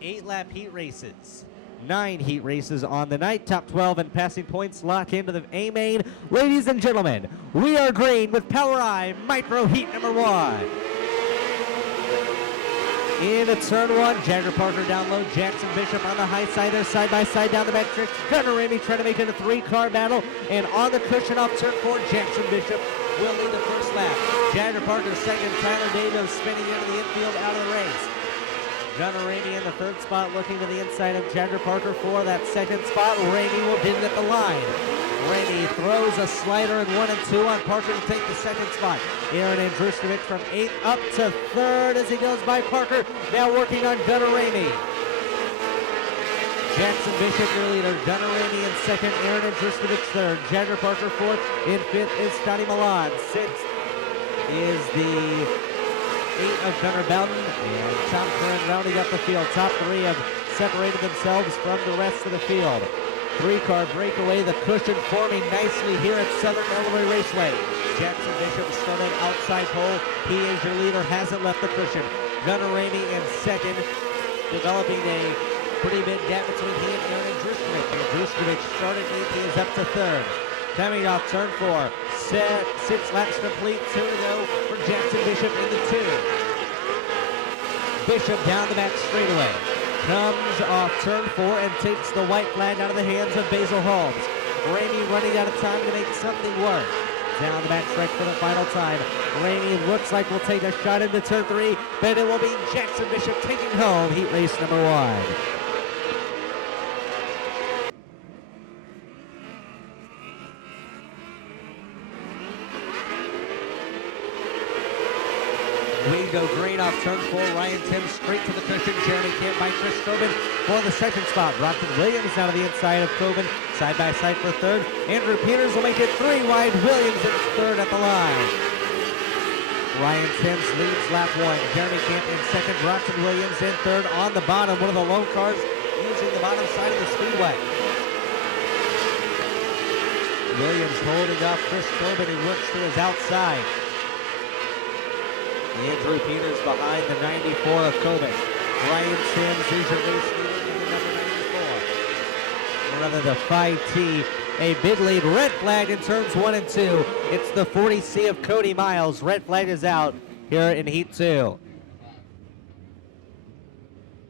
8-lap heat races. 9 heat races on the night. Top 12 and passing points lock into the A main. Ladies and gentlemen, we are green with POWRi Micro Heat number 1. In turn 1, Jagger Parker down low, Jackson Bishop on the high side. They're side by side down the back stretch. Gunnar Ramey trying to make it a 3-car battle. And on the cushion off turn 4, Jackson Bishop will lead the first lap. Jagger Parker second, Tyler Davis spinning into the infield out of the race. Gunnar Ramey in the third spot, looking to the inside of Jagger Parker for that second spot. Ramey will get it at the line. Ramey throws a slider in 1 and 2 on Parker to take the second spot. Aaron Andruskovic from 8th up to 3rd as he goes by Parker. Now working on Gunnar Ramey. Jackson Bishop, your leader. Gunnar Ramey in 2nd. Aaron Andruskovic 3rd. Jagger Parker 4th. In 5th is Scotty Milan. 6th is the 8 of Gunnar Bowden. And Tom Curran rounding up the field. Top 3 have separated themselves from the rest of the field. 3-car breakaway, the cushion forming nicely here at Southern Illinois Raceway. Jackson Bishop started outside pole. He is your leader, hasn't left the cushion. Gunnar Ramey in 2nd, developing a pretty big gap between he and Aaron Andruskovic. Andruskovic started 8th, he is up to 3rd. Coming off turn 4, 6 laps complete, 2 to go for Jackson Bishop in the 2. Bishop down the back straightaway. Comes off turn 4 and takes the white flag out of the hands of Basil Holmes. Ramey running out of time to make something work. Down the back stretch for the final time. Ramey looks like will take a shot into turn 3, but it will be Jackson Bishop taking home heat race number 1. We go green off turn 4. Ryan Timms straight to the cushion. Jeremy Camp by Chris Coben for the second spot. Brockton Williams out of the inside of Coben. Side by side for 3rd. Andrew Peters will make it 3 wide. Williams in 3rd at the line. Ryan Timms leads lap 1. Jeremy Camp in 2nd. Brockton Williams in 3rd on the bottom. One of the lone cars using the bottom side of the speedway. Williams holding up Chris Coben. He works to his outside. Andrew Peters behind the 94 of Coben. Ryan Timms is your race leader in the number 94. Rather the 5T, a big lead. Red flag in turns 1 and 2. It's the 40C of Cody Miles. Red flag is out here in Heat 2.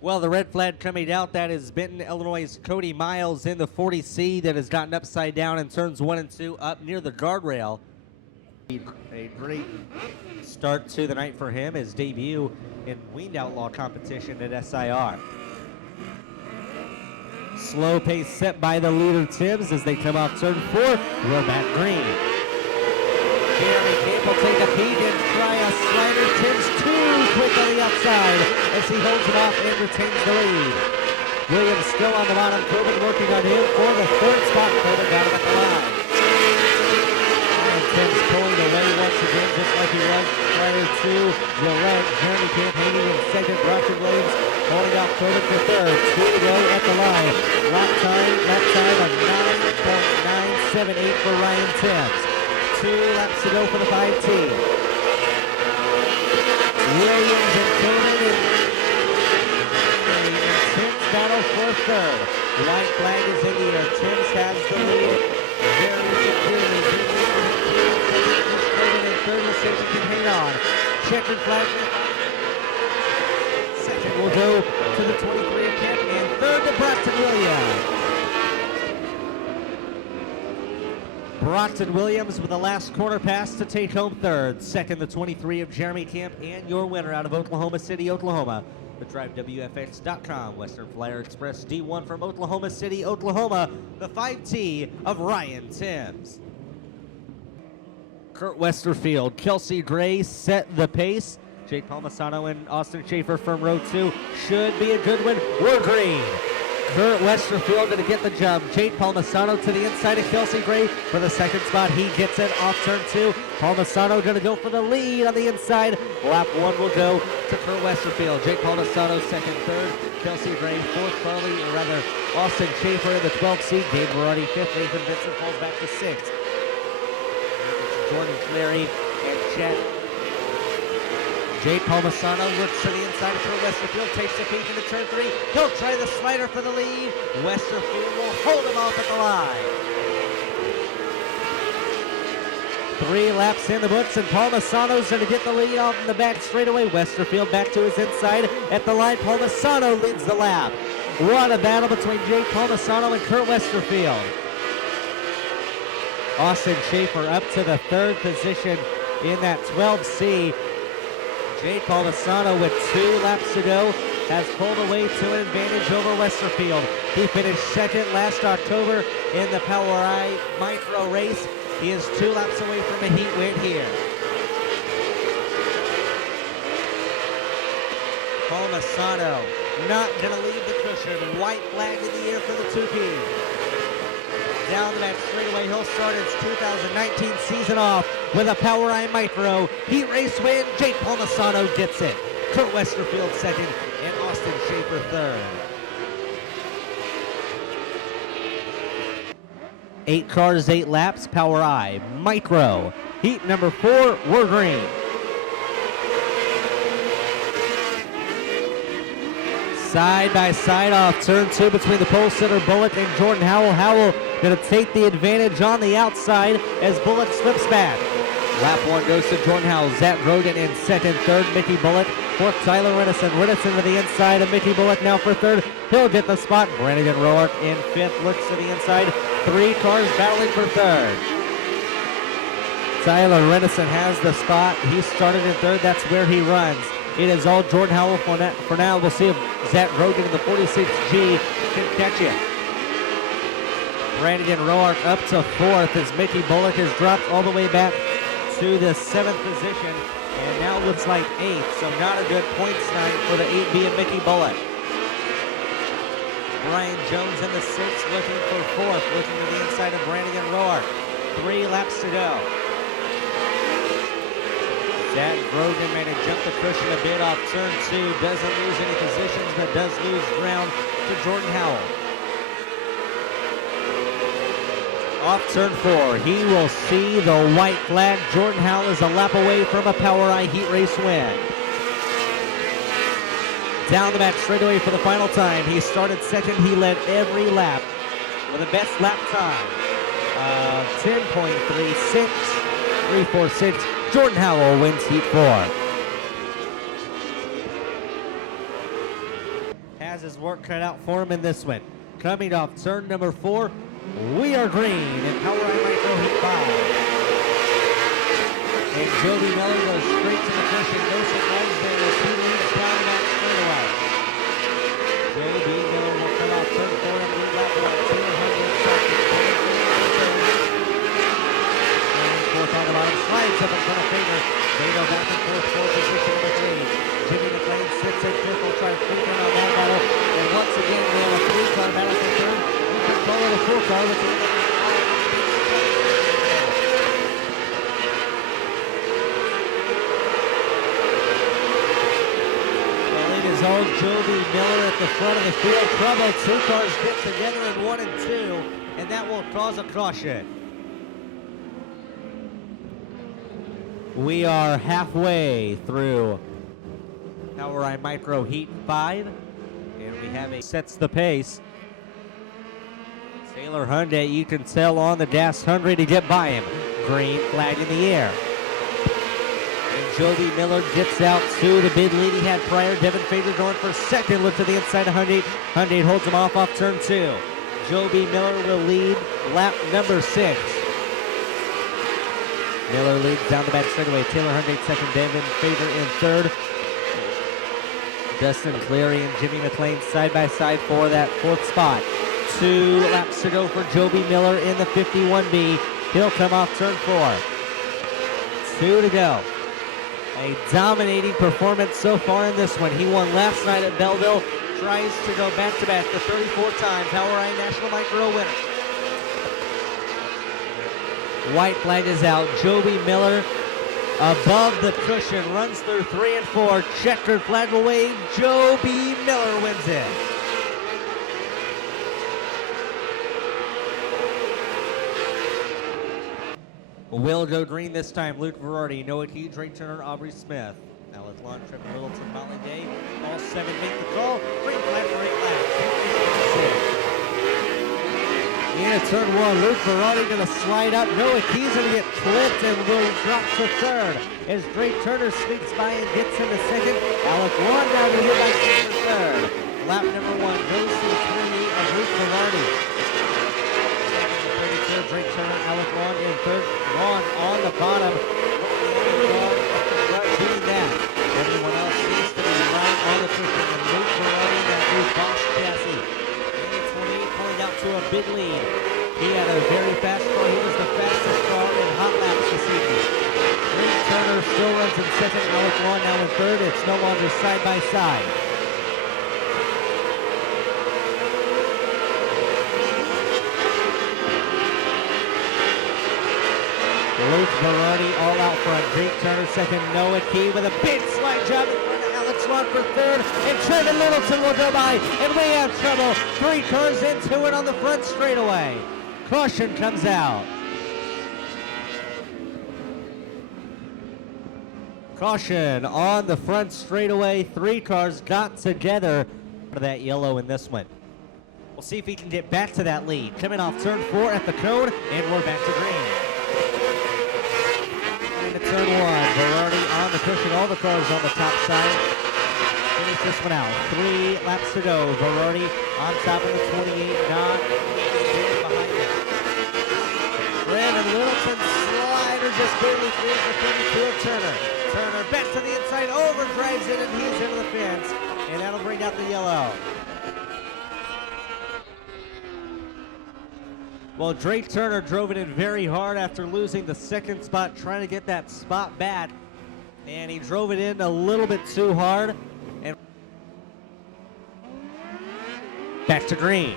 Well, the red flag coming out, that is Benton, Illinois' Cody Miles in the 40C that has gotten upside down in turns 1 and 2 up near the guardrail. A great start to the night for him, his debut in Weaned Outlaw competition at SIR. Slow pace set by the leader Timms as they come off turn 4. We're back green. Jeremy Camp will take a peek and try a slider. Timms too quick on the outside as he holds it off and retains the lead. Williams still on the bottom. Coben working on him for the 3rd spot. Coben got him at the line. Timms pulling away once again, just like he was prior to the red. Jeremy Camp hanging in 2nd. Brockton Williams holding out Coben for 3rd. 2 to go at the line. Lap time of 9.978 for Ryan Timms. 2 laps to go for the 5T. Williams and Coben in an intense battle for 3rd. The white flag is in the air. Timms has the lead very securely. 3rd will see if he can hang on. Checkered flag. 2nd will go to the 23 of Kent, and 3rd to Brockton Williams. Brockton Williams with the last corner pass to take home 3rd. 2nd, the 23 of Jeremy Camp, and your winner out of Oklahoma City, Oklahoma. The DriveWFX.com Western Flyer Express D1 from Oklahoma City, Oklahoma. The 5T of Ryan Timms. Kurt Westerfield, Kelsey Gray set the pace. Jake Palmisano and Austin Schaefer from row 2 should be a good one. We're green. Kurt Westerfield going to get the jump. Jake Palmisano to the inside of Kelsey Gray for the 2nd spot. He gets it off turn 2. Palmisano going to go for the lead on the inside. Lap 1 will go to Kurt Westerfield. Jake Palmisano 2nd, 3rd. Kelsey Gray 4th. Austin Schaefer in the 12th seat. Gabe Marati 5th. Nathan Vincent falls back to 6th. Jordan Clary and Chet Jade Palmisano looks to the inside of Kurt Westerfield, takes the peek into turn 3. He'll try the slider for the lead. Westerfield will hold him off at the line. 3 laps in the books, and Palmisano's going to get the lead off in the back straightaway. Westerfield back to his inside at the line. Palmisano leads the lap. What a battle between Jade Palmisano and Kurt Westerfield. Austin Schaefer up to the 3rd position in that 12C. Jade Palmisano, with 2 laps to go, has pulled away to an advantage over Westerfield. He finished 2nd last October in the POWRi Micro race. He is 2 laps away from a heat win here. Palmisano not going to leave the cushion. White flag in the air for the 2P. Down the back straightaway, he'll start his 2019 season off with a POWRi Micro. Heat race win. Jake Palmisano gets it. Kurt Westerfield 2nd and Austin Schaefer 3rd. 8 cars, 8 laps, POWRi Micro. Heat number 4, we're green. Side by side off turn 2 between the pole sitter Bullock and Jordan Howell. Howell going to take the advantage on the outside as Bullock slips back. Lap 1 goes to Jordan Howell. Zach Rogan in 2nd, 3rd, Mickey Bullock. 4th, Tyler Rinnison. Rinnison to the inside of Mickey Bullock now for 3rd. He'll get the spot. Brandon Roark in 5th, looks to the inside. 3 cars battling for 3rd. Tyler Rinnison has the spot. He started in 3rd. That's where he runs. It is all Jordan Howell for now. We'll see if Zach Rogan in the 46G can catch it. Brandon Roark up to 4th as Mickey Bullock is dropped all the way back to the 7th position. And now looks like 8th, so not a good points night for the 8B and Mickey Bullock. Brian Jones in the 6th looking for 4th, looking to the inside of Brandon Roark. 3 laps to go. Zach Grogan made a jump the cushion a bit off turn 2. Doesn't lose any positions, but does lose ground to Jordan Howell. Off turn 4, he will see the white flag. Jordan Howell is a lap away from a POWRi heat race win. Down the back straightaway for the final time. He started 2nd. He led every lap with the best lap time of 10.36, 346. Jordan Howell wins heat 4. Has his work cut out for him in this one. Coming off turn number 4, we are green in POWRi Micro heat 5. And Joby Miller goes straight to the cushion. No surprise there as he leads down the back straightaway. Joby Miller will come off turn 4 and lead lap 1. 200 seconds. Fourth on the bottom, slides up in front of Fader. Fader back and forth for position number 3. Jimmy McLean sits in 5th. Will try to creep in on that battle. And once again, we have a 3-car battle for 3rd. We can call it a 4-car with the well, it is all Joby Miller at the front of the field. Trouble. 2 cars get together in 1 and 2, and that will cause a caution. We are halfway through POWRi Micro Heat 5, and we have a sets the pace. Taylor Hyundai, you can tell on the dash, hungry to get by him. Green flag in the air. And Joby Miller gets out to the bid lead he had prior. Devin Fader going for 2nd. Look to the inside of Hyundai. Hyundai holds him off turn 2. Joby Miller will lead lap number 6. Miller leads down the back straightaway. Taylor Hyundai 2nd, Devin Fader in 3rd. Dustin Cleary and Jimmy McLean side by side for that 4th spot. 2 laps to go for Joby Miller in the 51B. He'll come off turn 4. 2 to go. A dominating performance so far in this one. He won last night at Belleville. Tries to go back-to-back the 34th time POWRi National Micro winner. White flag is out. Joby Miller above the cushion, runs through 3 and 4. Checkered flag will wave. Joby Miller wins it. Will go green this time. Luke Verardi, Noah Key, Drake Turner, Aubrey Smith. Now let's on Trevor Littleton, Molly Day. All 7 make the call. Green flag for 8 laps. In turn 1, Luke Berardi going to slide up. Noah Key's going to get clipped and will drop to third as Drake Turner sneaks by and gets into second. Alec Lawn down to hit by third. Lap number 1 goes to the 28 of Luke Berardi. Drake Turner, Alec Lawn in third. Lawn on the bottom. Doing that. Everyone else seems to be right on the cushion. And Luke Berardi, that new Bosch chassis. And 28 pulling out to a big lead. He had a very fast car. He was the fastest car in hot laps this evening. Drake Turner still runs in second. Alec Lawn now in third. It's no longer side by side. Luke Berardi all out front. Drake Turner second. Noah Key with a big slide job in front of Alex Lawn for third. And Trevor Littleton will go by. And we have trouble. 3 cars into it on the front straightaway. Caution comes out. Caution on the front straightaway. 3 cars got together for that yellow in this one. We'll see if he can get back to that lead. Coming off turn 4 at the cone. And we're back to green. Turn 1, Berardi on the cushion, all the cars on the top side. Finish this one out. 3 laps to go. Berardi on top of the 28, not behind him. Brandon Littleton slider just barely clears the 32 of Turner. Turner back to the inside, overdrives it, and he's into the fence. And that'll bring out the yellow. Well, Drake Turner drove it in very hard after losing the second spot, trying to get that spot back. And he drove it in a little bit too hard. And back to green.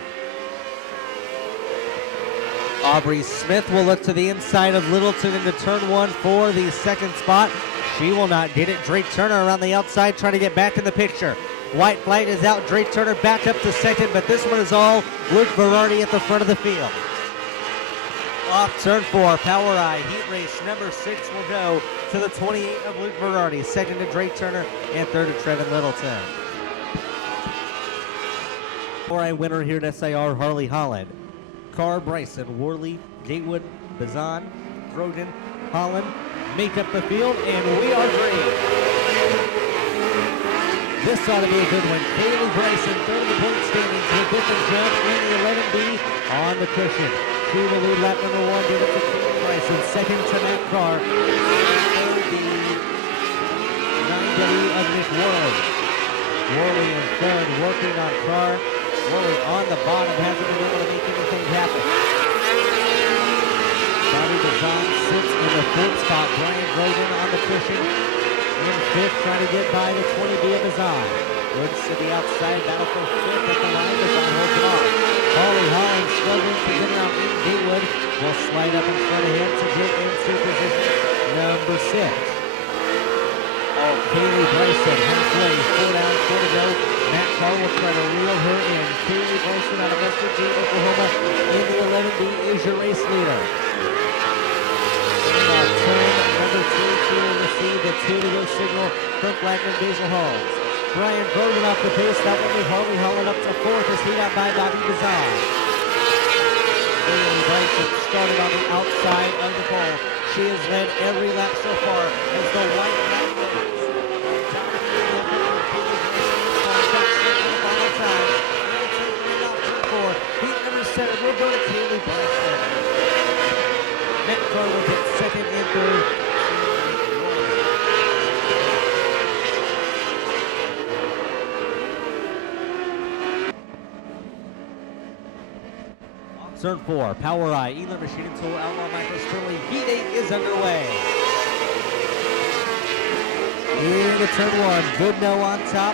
Aubrey Smith will look to the inside of Littleton into turn 1 for the second spot. She will not get it. Drake Turner around the outside trying to get back in the picture. White flag is out. Drake Turner back up to second, but this one is all Luke Berardi at the front of the field. Off turn 4, POWRi heat race number 6 will go to the 28 of Luke Berardi, second to Drake Turner, and third to Trevin Littleton. POWRi winner here at SIR, Harley Holland. Carr, Bryson, Worley, Gatewood, Bazan, Grogan, Holland make up the field, and we are green. This ought to be a good one. Kaylee Bryson, third in the point standings with different jump in the 11B on the cushion. She will lead lap number 1, give it to Kaylee Bryson. Second to Matt Carr. Third, the 9W of Nick Worley. Worley in third, working on Carr. Worley on the bottom, hasn't been able to make anything happen. Bobby Bazan sits in the 4th spot. Brian Grogan on the cushion. In 5th, trying to get by the 20B of Bazan. Woods to the outside, battle for 5th at the line. Bazan holds it off. Harley Holland struggling to get around in Gatewood. Will slide up in front of him to get into position number 6. Oh, Kaylee Bryson halfway, 4 down, 4 to go. Matt Carr will try to reel her in. Kaylee Bryson out of Western G, Oklahoma in the 11B is your race leader. Turn number 2 to receive the 2 to go signal from Blackman Basil Halls. Brian Grogan off the pace. That will be Harley Holland up to 4th as he got by Bobby Bazan. Kaylee Bryson started on the outside of the pole. She has led every lap so far as the white flag wins. Heat number 7 will go to Kaylee Bryson. Matt Carr will get second and third. Turn 4, POWRi, Elan Machine and Tool, Outlaw Micro Sterling, Heat 8 is underway. Into turn 1, Goodnow on top,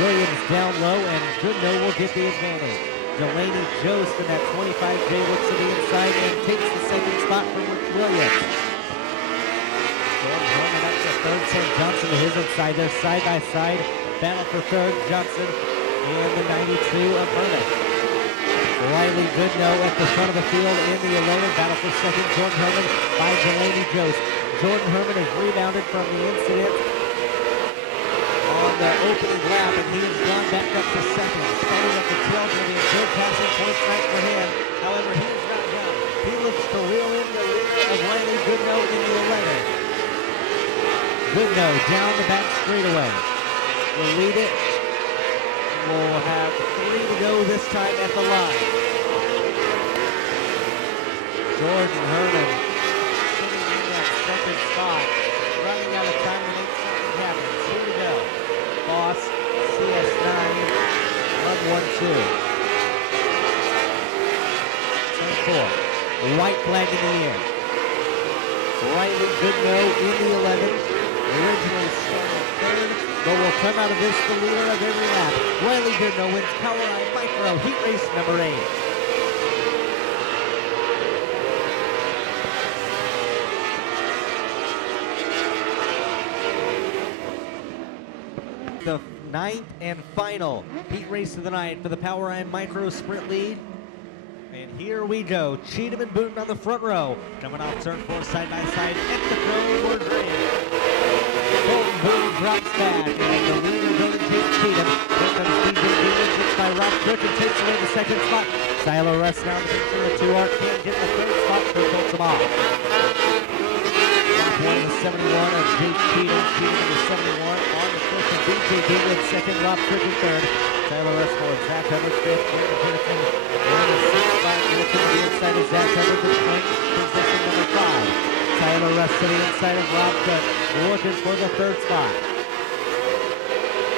Williams down low, and Goodnow will get the advantage. Delaney Jost in that 25J looks to the inside and takes the second spot from Rich Williams. Jordan Harmon up to third, Sam Johnson to his inside. They're side by side. Battle for third, Johnson and the 92 of Vernon. Riley Goodnow at the front of the field in the 11. Battle for second, Jordan Herman by Delaney Jost. Jordan Herman has rebounded from the incident on the opening lap, and he has gone back up to second. Starting at the tail, going to be a good passing point night for him. However, he is not done. He looks to reel in the leader of Riley Goodnow in the 11. Goodnow down the back straightaway. Will lead it. We'll have 3 to go this time at the line. Jordan Herman sitting in that second spot, running out of time to make something happen. 2 to go. Boss, CS9, 1-1-2. Turn 4. White flag in the air. Riley Goodnow in the 11. Originally started third, but will come out of this the leader of every lap. Riley Goodnow wins POWRi Micro Heat Race number 8. The 9th and final heat race of the night for the POWRi Micro Sprint lead. And here we go. Cheatham and Boone on the front row. Coming off turn 4 side by side. At the throw for Green. Colton Boone drops back. And the leader goes Jake Cheatham. Here comes DJ Davis. Hits by Rob Cook and takes away the second spot. Silo Russ now in the picture of 2 arc. Can't get the third spot. Cook holds him off. Top 1 to 71 of Jake Cheatham. Cheatham to 71 on the first of DJ Davis. Second, Rob Cook in third. Silo Russ for Zach Hubbard fifth. Brandon Peterson. Looking to the inside of Zach Hubbard to point position number 5. Tyler Russ to the inside of Rob Cook, looking for the third spot.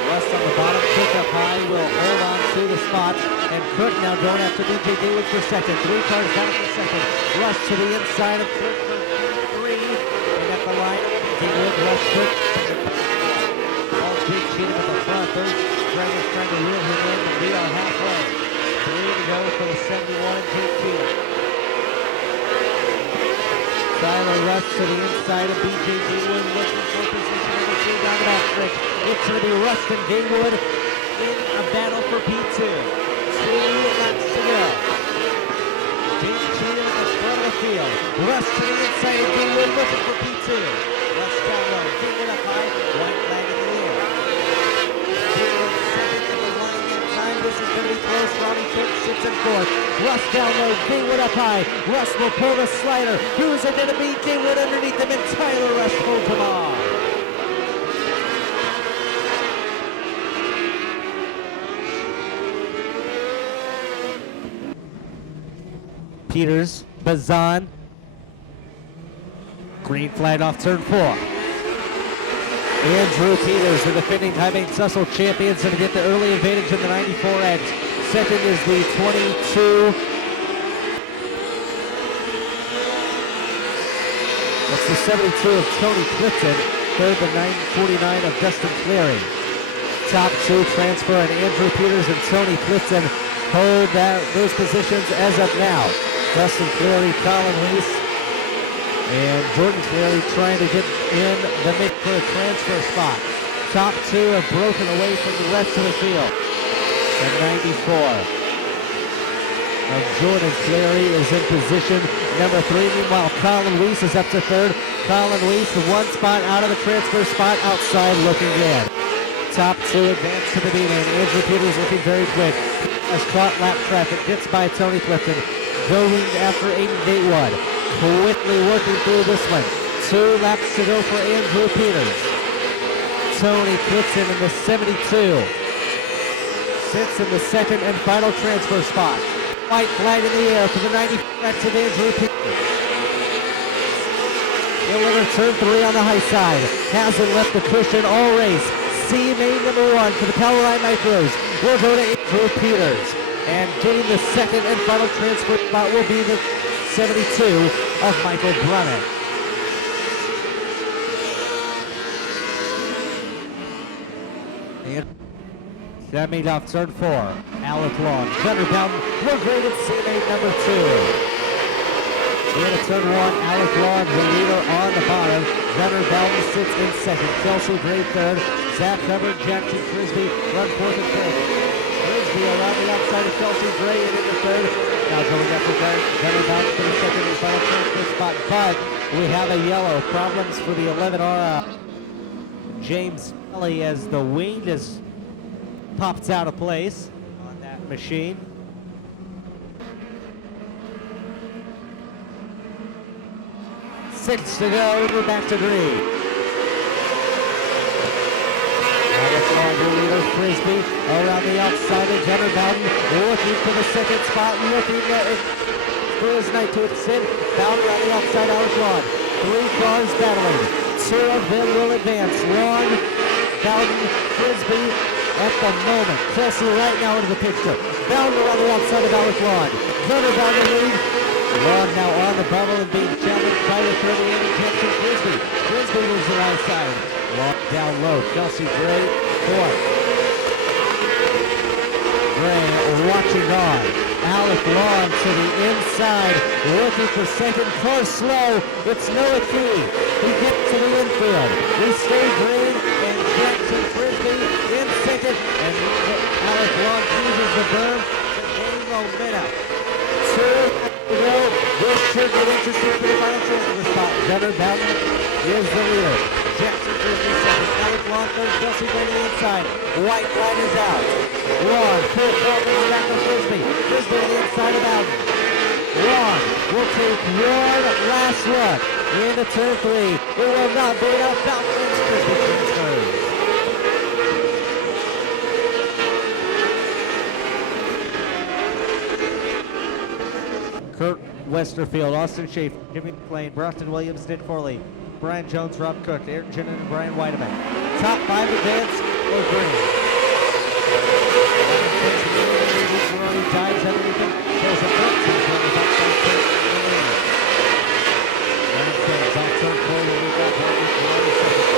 Russ on the bottom, Cook up high, will hold on to the spot, and Cook now going after DJ David for second. 3 cars down for second. Russ to the inside of Cook for 3, and at the line, David, Russ, Cook. All Jake Cheatham at the front. Third driver's trying to reel him in, and we are halfway. 3 to go for the 71 and Jake Cheatham. Tyler Russ to the inside of BJ Gatewood, looking for position number 2 down the back stretch. It's going to be Russ and Gatewood in a battle for P2. 2 laps to go. Jake Cheatham at the front of the field. Russ to the inside of Gatewood, looking for P2. Russ down low, Gatewood up high, white flag in the air. Gatewood second at the line that time. This is going to be close. Ronnie Cook sits in 4th. Russ down low, Gatewood up high. Russ will pull the slider. Who's it going to be? Gatewood underneath him, and Tyler Russ holds him off. Peters, Bazan. Green flag off turn 4. Andrew Peters, the defending High Bank Cecil champions, going to get the early advantage in the 94X. Second is the 22. That's the 72 of Tony Clifton. Third, the 949 of Dustin Clary. Top 2 transfer, and Andrew Peters and Tony Clifton hold those positions as of now. Dustin Clary, Colin Reese, and Jordan Clary trying to get in the mix for a transfer spot. Top 2 have broken away from the rest of the field. The 94 of Jordan Clary is in position number 3. Meanwhile, Colin Weiss is up to 3rd. Colin Weiss, 1 spot out of the transfer spot, outside looking in. Top 2 advance to the D-man. Andrew Peters looking very quick. Has caught lap traffic, gets by Tony Clifton. Going after Aiden Gatewood. Quickly working through this one. 2 laps to go for Andrew Peters. Tony Clifton in the 72. Sits in the second and final transfer spot. White flag in the air for the 90 back to Andrew Peters. He'll turn 3 on the high side. Hasn't left the cushion all race. C main number 1 for the POWRi Micros will go to Andrew Peters. And getting the second and final transfer spot will be the 72 of Michael Brunnett. And that made off turn 4. Alec Long, Gunner Bowden, will grade at C-Mate number 2. Into turn 1, Alec Long, the leader on the bottom. Gunner Bowden sits in second. Kelsey Gray third. Zach Hubbard, Jackson Frisbee run 4th and 5th. Frisbee around the outside of Kelsey Gray and into 3rd. Now going up to Gunner Bowden for the second and final transfer spot. But we have a yellow. Problems for the 11R. James Kelly as the wing just pops out of place on that machine. Six to go, we're back to green. Leader Frisbee around the outside of Jenner Bowden, looking for the second spot, looking for his night to extend. Bowden around the outside, Outlaw. Three cars battling. Two of them will advance. Long, Bowden, Frisbee at the moment. Kelsey right now into the picture. Bowden around the outside of Outlaw. Jenner Bowden lead. Long now on the bubble and being challenged by the 38 Jensen Frisbee. Frisbee moves the right side. Long down low. Kelsey Gray, fourth. Gray watching on. Alec Long to the inside, looking for second. Car slow. It's Noah Key. He gets to the infield. We stay green, and Jackson Frisbee in second. And Alec Long uses the berm to gain momentum. Two to go. This should get interesting for the final transfer spot. Jenner Bowden is the leader. Jackson Frisbee second. Alec Long third. Kelsey Gray to the inside. White line is out. Long, full forward back to Frisbee. Frisbee to the inside of Bowden. Long will take one last look into turn three. It will not be enough. Bowden wins. Frisbee transfers. Kurt Westerfield, Austin Schaefer, Jimmy McLean, Brockton Williams, Nick Forley, Brian Jones, Rob Cook, Aaron Jenner, and Brian Weideman. Top five advance or green. Dives underneath him. There's a front turn on the backside turn. Ryan Simmons on turn four. We got Harvey Ferrari second.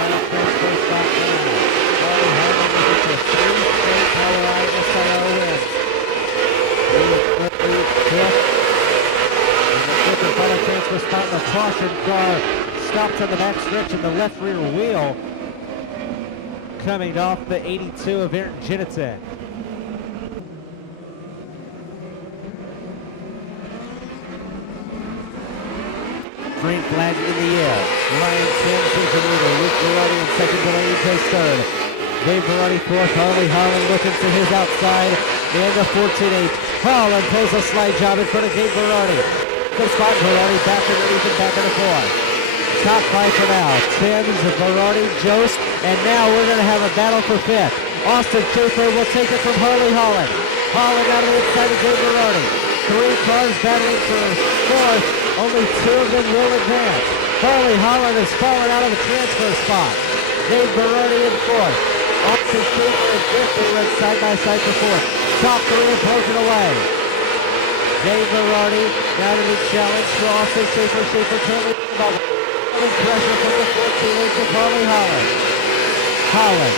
Final transfer spot now. Harvey Harvey with a 3-straight POWRi SIO win. The final transfer spot in the caution car stopped on the back stretch in the left rear wheel, coming off the 82 of Aaron Jensen. Green flag in the air. Ryan Sims is the leader. Luke Verotti in second, Delaney goes third. Dave Verotti fourth. Harley Holland looking to his outside in the 14-8. Holland pulls a slide job in front of Dave Verotti. Good spot, Verotti back underneath and back in the fourth. Top five for now. Sims, Verotti, Jost, and now we're going to have a battle for fifth. Austin Schaefer will take it from Harley Holland. Holland out of the inside of Dave Verotti. Three cars battling for fourth. Only two of them will advance. Harley Holland has fallen out of the transfer spot. Dave Verotti in fourth. Austin Schaefer and fifth. They run side by side for fourth. Top three are poking away. Dave Verotti now to be challenged for Austin Schaefer. Schaefer currently in the bubble. Pressure from the 14-8 of Harley Holland. Holland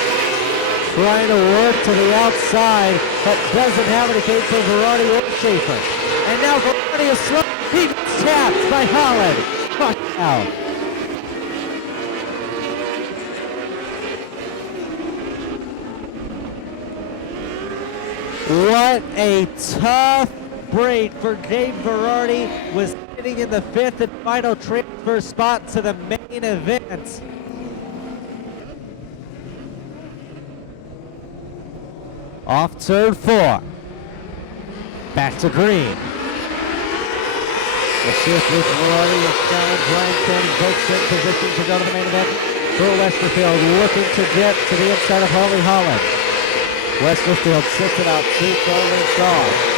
trying to work to the outside, but doesn't have anything for Verotti or Schaefer. And now Verotti is slow. He gets tapped by Holland. Out. What a tough break for Dave Verotti. Was sitting in the fifth and final transfer spot to the main event. Off turn four. Back to green. The shift with Verotti and challenge. Ryan Sims both set in position to go to the main event. For Westerfield looking to get to the inside of Harley Holland. Westerfield sits it out 2 car lengths off.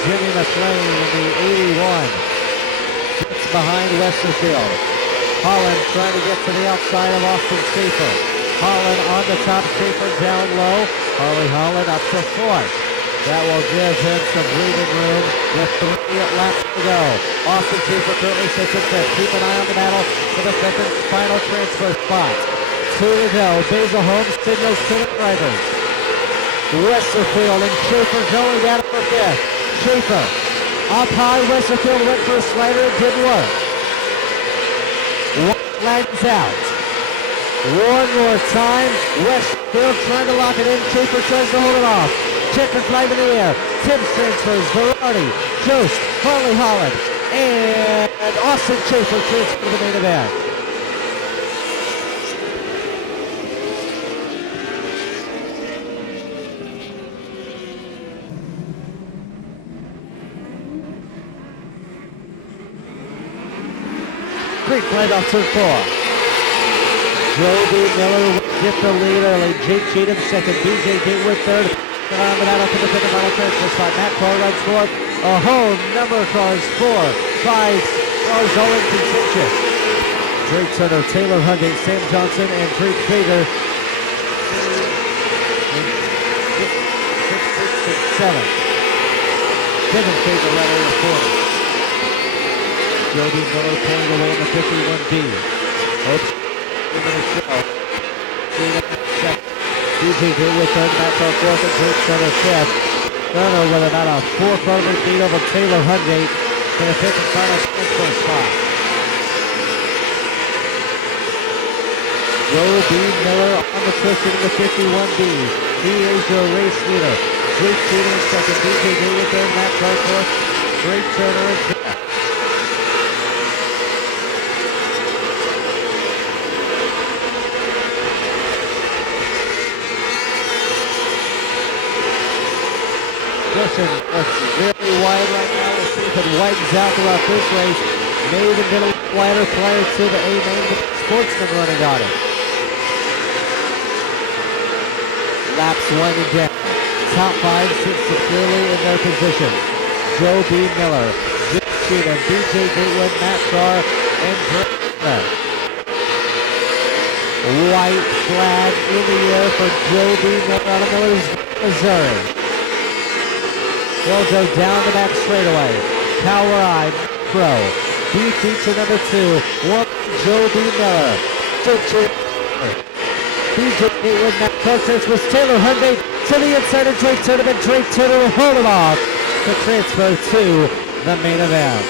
Jimmy McLean in the 81 sits behind Westerfield. Holland trying to get to the outside of Austin Schaefer. Holland on the top, Schaefer down low. Harley Holland up to fourth. That will give him some breathing room with 3 laps to go. Austin Schaefer currently sits in fifth. Keep an eye on the battle for the fifth and final transfer spot. 2 to go. Basil Holmes signals to the drivers. Westerfield and Schaefer going down for fifth. Schaefer up high. Westerfield went for a slider. It didn't work. One flags out. One more time. Westerfield trying to lock it in. Schaefer tries to hold it off. Checker flag in the air. Tim transfers. Verardi, Jost, Harley Holland, and Austin Schaefer transfer to the main event. Great flag off turn 4. Joe B. Miller will get the lead early. Jake Cheatham second. BJ Gatewood third. On the battle for the fifth and final transfer spot. Matt Crow runs fourth. A whole number of cars. 4, 5 cars all in contention. Drake Turner, Taylor Huggins, Sam Johnson, and Drake Fager. 6, 7. Kevin Fager right over 40. Joe B. Miller pulling away in the 51B. Oops. DJ Gatewood third, Matt Crow fourth, and Drake Turner fifth. Turner with about a 4-car lead over Taylor Hungate for the fifth and final transfer spot. Joe B. Miller on the cushion in the 51B. He is your race leader. Drake Cheatham in second, DJ Gatewood third, Matt Crow fourth, Drake Turner in fifth. It's really wide right now. We'll see if it widens out throughout this race. May even get a little wider prior to the A-main with Sportsman running on it. Laps winding down. Top 5 sit securely in their position. Joe B. Miller, Jim Cheatham, BJ Gatewood, Matt Carr, and Brett Miller. White flag in the air for Joe B. Miller out of Millersville, Missouri. They'll go down the back straightaway. POWRi, Pro. B feature number 2. Joe B. Miller. BJ Gatewood, Matt Carter was Taylor Hyundai to the inside of Drake Turner. Drake Turner will hold him off to transfer to the main event.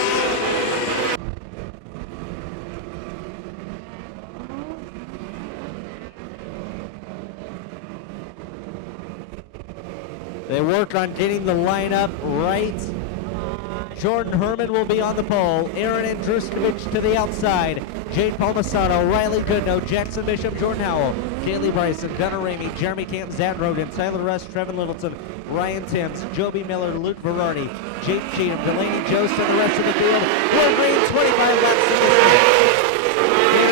They work on getting the lineup right. Jordan Herman will be on the pole. Aaron Andruskovich to the outside. Jade Palmisano, Riley Goodnow, Jackson Bishop, Jordan Howell, Kaylee Bryson, Gunnar Ramey, Jeremy Camp, Zad Rogan, Tyler Russ, Trevin Littleton, Ryan Timms, Joby Miller, Luke Verardi, Jake Cheatham, Delaney Jost, and the rest of the field. Will green 25 laps to the field.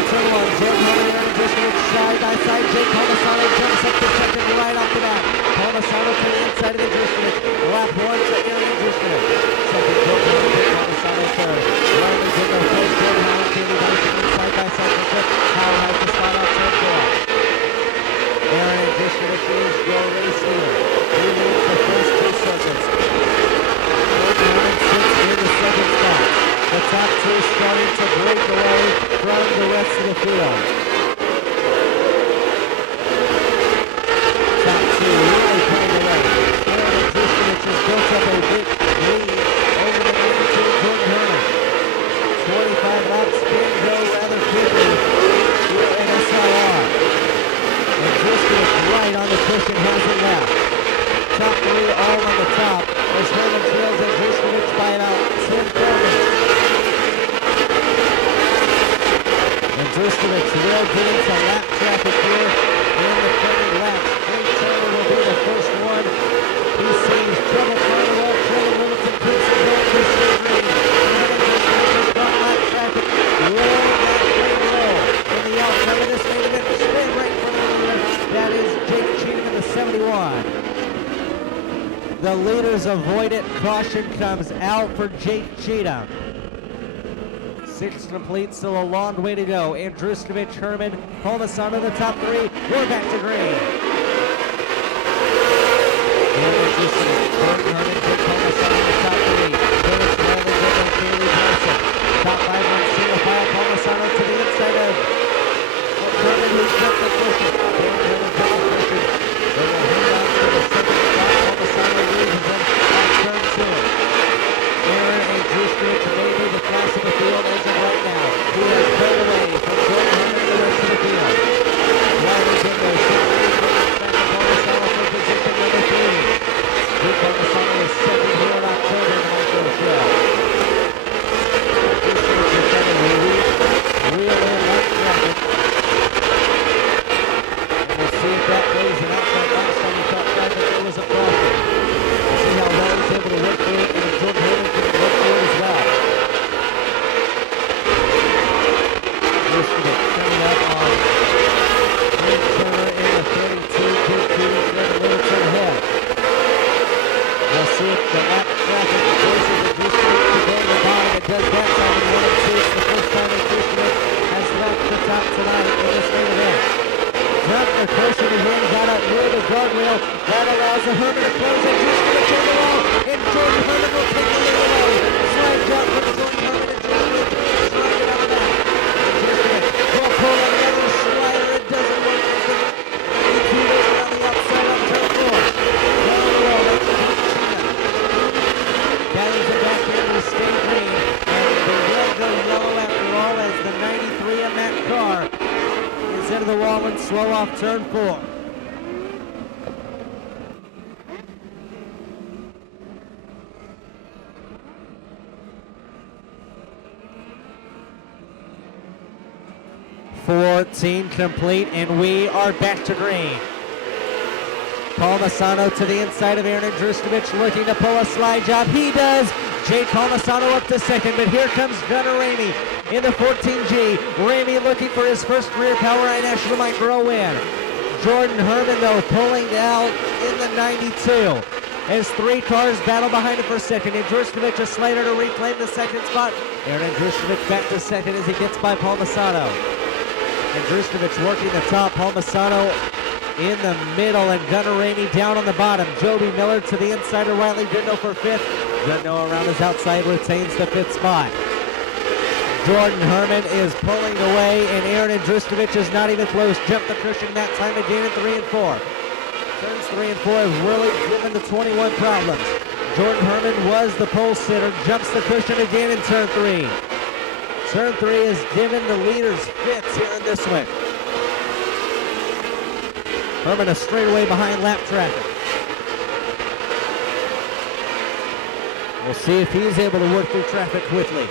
Turn 1, Jim Harley, Aaron Andruskovich, side by side. Jake Palmisano jumps up to second right off the bat. Palmisano to the inside of Andruskovich. Lap 1 to Aaron Andruskovich. Second, Joe Harley, Palmisano third. Riley Goodnow first, Jordan Howell, Kaylee Bryson, side by side for fifth. Howell has the spot out turn 4. Aaron Andruskovich is your race leader. He leads the first 2 circuits. Jordan Howell sits in the second spot. The top 2 starting to break away from the rest of the field. Top 2 really pulling away. Aaron Andruskovich has built up a big lead over the number 2 Jordan Herman. 25 laps can go rather quickly here in SIR. Andruskovich right on the cushion, has it left. Top 3 all on the top as Herman trails Andruskovich by about 10 seconds. Andruskovich will get into lap traffic here in the coming laps. Drake Turner will be the first one. He sees trouble coming up. Trevor Littleton puts it going to green. Andruskovich on lap traffic. Roll that green roll. In the outcome of this main event, spin right in front of the leader. That is Jake Cheatham in the 71. The leaders avoid it. Caution comes out for Jake Cheatham. 6 complete, still a long way to go. Andruskovich, Herman, Palmisano the top 3. We're back to green. Andruskovich, Herman, Jake Palmisano the top 3. Phillips, Riley Goodnow, Kaylee Bryson. Top 5 on single file. Palmisano to the inside of Herman, who's kept the cushion. They will hang on to the second spot. Palmisano loses them on turn 2. Aaron Andruskovich may be the class of the field as of right now. He has pulled away from Jordan Herman and the rest of the field. Riley Goodnow, Palmisano for position number 3. guardrail. That allows the Herman to close it. Druskovich on the wall, and Jordan Herman will take the lead away. Slide jump from Jordan Herman, and Druskovich will slide it out of that. Druskovich will pull another slider. It doesn't work. He teeters around the outside on turn 4. Down the wall, that's the Galleys are back here to stay green, and they will go yellow after all as the 93 of Matt Carr is into the wall and slow off turn 4. Team complete, and we are back to green. Palmisano to the inside of Aaron Druskovich, looking to pull a slide job. He does. Jake Palmisano up to second, but here comes Gunnar Ramey in the 14G. Ramey looking for his first career POWRi National Micro win. Jordan Herman, though, pulling out in the 92 as 3 cars battle behind him for second. And Druskovich a slider to reclaim the second spot. Aaron Druskovich back to second as he gets by Palmisano. And Druskovich working the top. Palmisano in the middle, and Gunnar Ramey down on the bottom. Joby Miller to the inside of Riley Goodnow for 5th. Goodnow around his outside retains the 5th spot. Jordan Herman is pulling away, and Aaron Druskovich is not even close. Jumped the cushion that time again in 3 and 4. Turns 3 and 4 have really given the 21 problems. Jordan Herman was the pole sitter. Jumps the cushion again in turn 3. Turn 3 is given the leaders fits here in this one. Herman a straightaway behind lap traffic. We'll see if he's able to work through traffic quickly.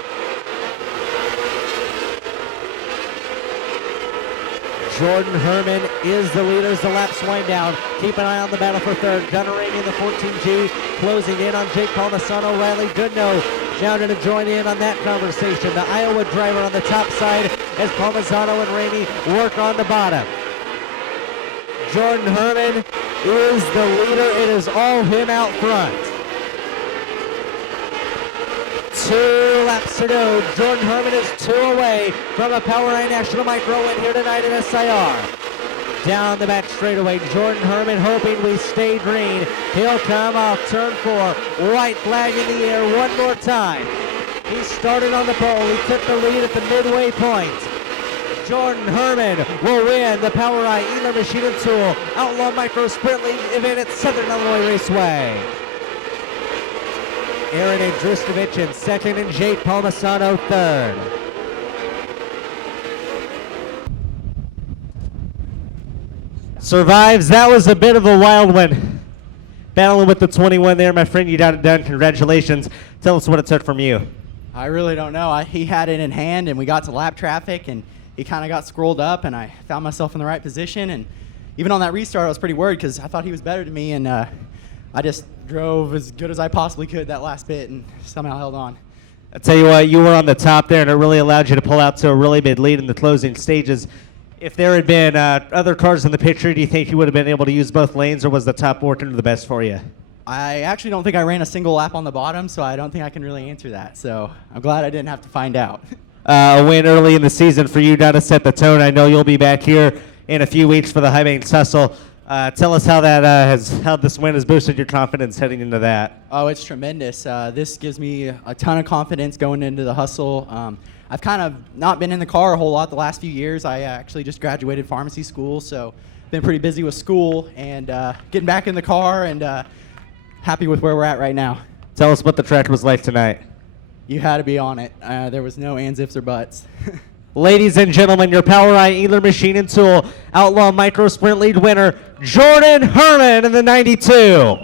Jordan Herman is the leader as the laps wind down. Keep an eye on the battle for 3rd. Gunnar Ramey in the 14G, closing in on Jake Palmisano. Riley Goodnow down to join in on that conversation. The Iowa driver on the top side as Palmisano and Ramey work on the bottom. Jordan Herman is the leader. It is all him out front. 2 laps to go. Jordan Herman is 2 away from a POWRi National Micro win here tonight at SIR. Down the back straightaway, Jordan Herman hoping we stay green. He'll come off turn 4. White flag in the air one more time. He started on the pole. He took the lead at the midway point. Jordan Herman will win the POWRi Ealer Machine and Tool Outlaw Micro Sprint League event at Southern Illinois Raceway. Aaron Druskovich in 2nd and Jake Palmisano 3rd. Survives. That was a bit of a wild one. Battling with the 21 there, my friend. You got it done. Congratulations. Tell us what it took from you. I really don't know. He had it in hand, and we got to lap traffic, and he kind of got scrolled up, and I found myself in the right position. And even on that restart, I was pretty worried because I thought he was better than me, and I just drove as good as I possibly could that last bit and somehow held on. I tell you what, you were on the top there, and it really allowed you to pull out to a really big lead in the closing stages. If there had been other cars in the picture, do you think you would have been able to use both lanes, or was the top working the best for you? I actually don't think I ran a single lap on the bottom, so I don't think I can really answer that. So I'm glad I didn't have to find out. A win early in the season for you now to set the tone. I know you'll be back here in a few weeks for the High Bank Tussle. Tell us how that how this win has boosted your confidence heading into that. Oh, it's tremendous. This gives me a ton of confidence going into the hustle. I've kind of not been in the car a whole lot the last few years. I actually just graduated pharmacy school, so been pretty busy with school and getting back in the car and happy with where we're at right now. Tell us what the track was like tonight. You had to be on it. There was no ands, ifs, or buts. Ladies and gentlemen, your POWRi Ealer Machine and Tool Outlaw Micro Sprint Lead winner, Jordan Herman in the 92.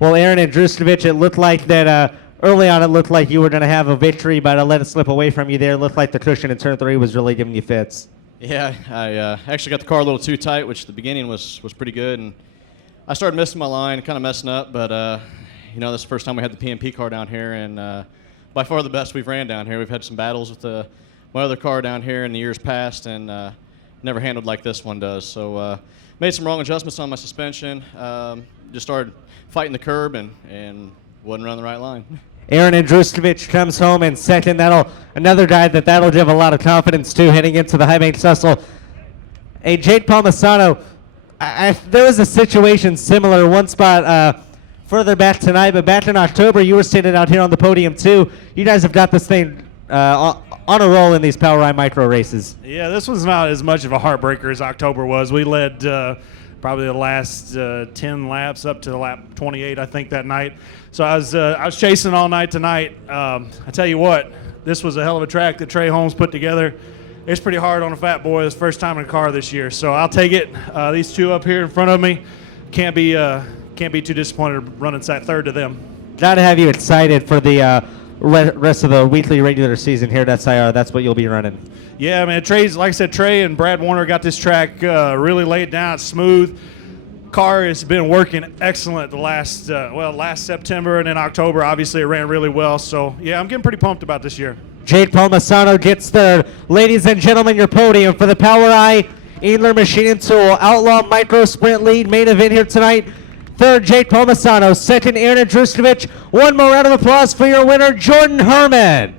Well, Aaron Druskovich, it looked like that early on it looked like you were going to have a victory, but I let it slip away from you there. It looked like the cushion in turn 3 was really giving you fits. Yeah, I actually got the car a little too tight, which at the beginning was pretty good, and I started missing my line, kind of messing up, but you know, this is the first time we had the PMP car down here, and by far the best we've ran down here. We've had some battles with my other car down here in the years past, and never handled like this one does. So made some wrong adjustments on my suspension, just started fighting the curb and wasn't running the right line. Aaron Druskovich comes home in second. Another guy that'll give a lot of confidence to heading into the High Bank Tussle. Hey, Jake Palmisano, there was a situation similar, one spot further back tonight, but back in October, you were sitting out here on the podium too. You guys have got this thing on a roll in these POWRi micro races. Yeah, this was not as much of a heartbreaker as October was. We led probably the last 10 laps up to lap 28, I think, that night. So I was chasing all night tonight. I tell you what, this was a hell of a track that Trey Holmes put together. It's pretty hard on a fat boy. It's first time in a car this year, so I'll take it. These two up here in front of me, can't be too disappointed running third to them. Glad to have you excited for the rest of the weekly regular season here. That's what you'll be running. Yeah, man. Trey's, like I said, Trey and Brad Warner got this track really laid down. It's smooth. Car has been working excellent the last September and then October. Obviously, it ran really well. So yeah, I'm getting pretty pumped about this year. Jake Palmisano gets third. Ladies and gentlemen, your podium for the POWRi Adler Machine and Tool Outlaw Micro Sprint Lead main event here tonight. Third, Jake Palmisano. Second, Aaron Andruskovic. One more round of applause for your winner, Jordan Herman.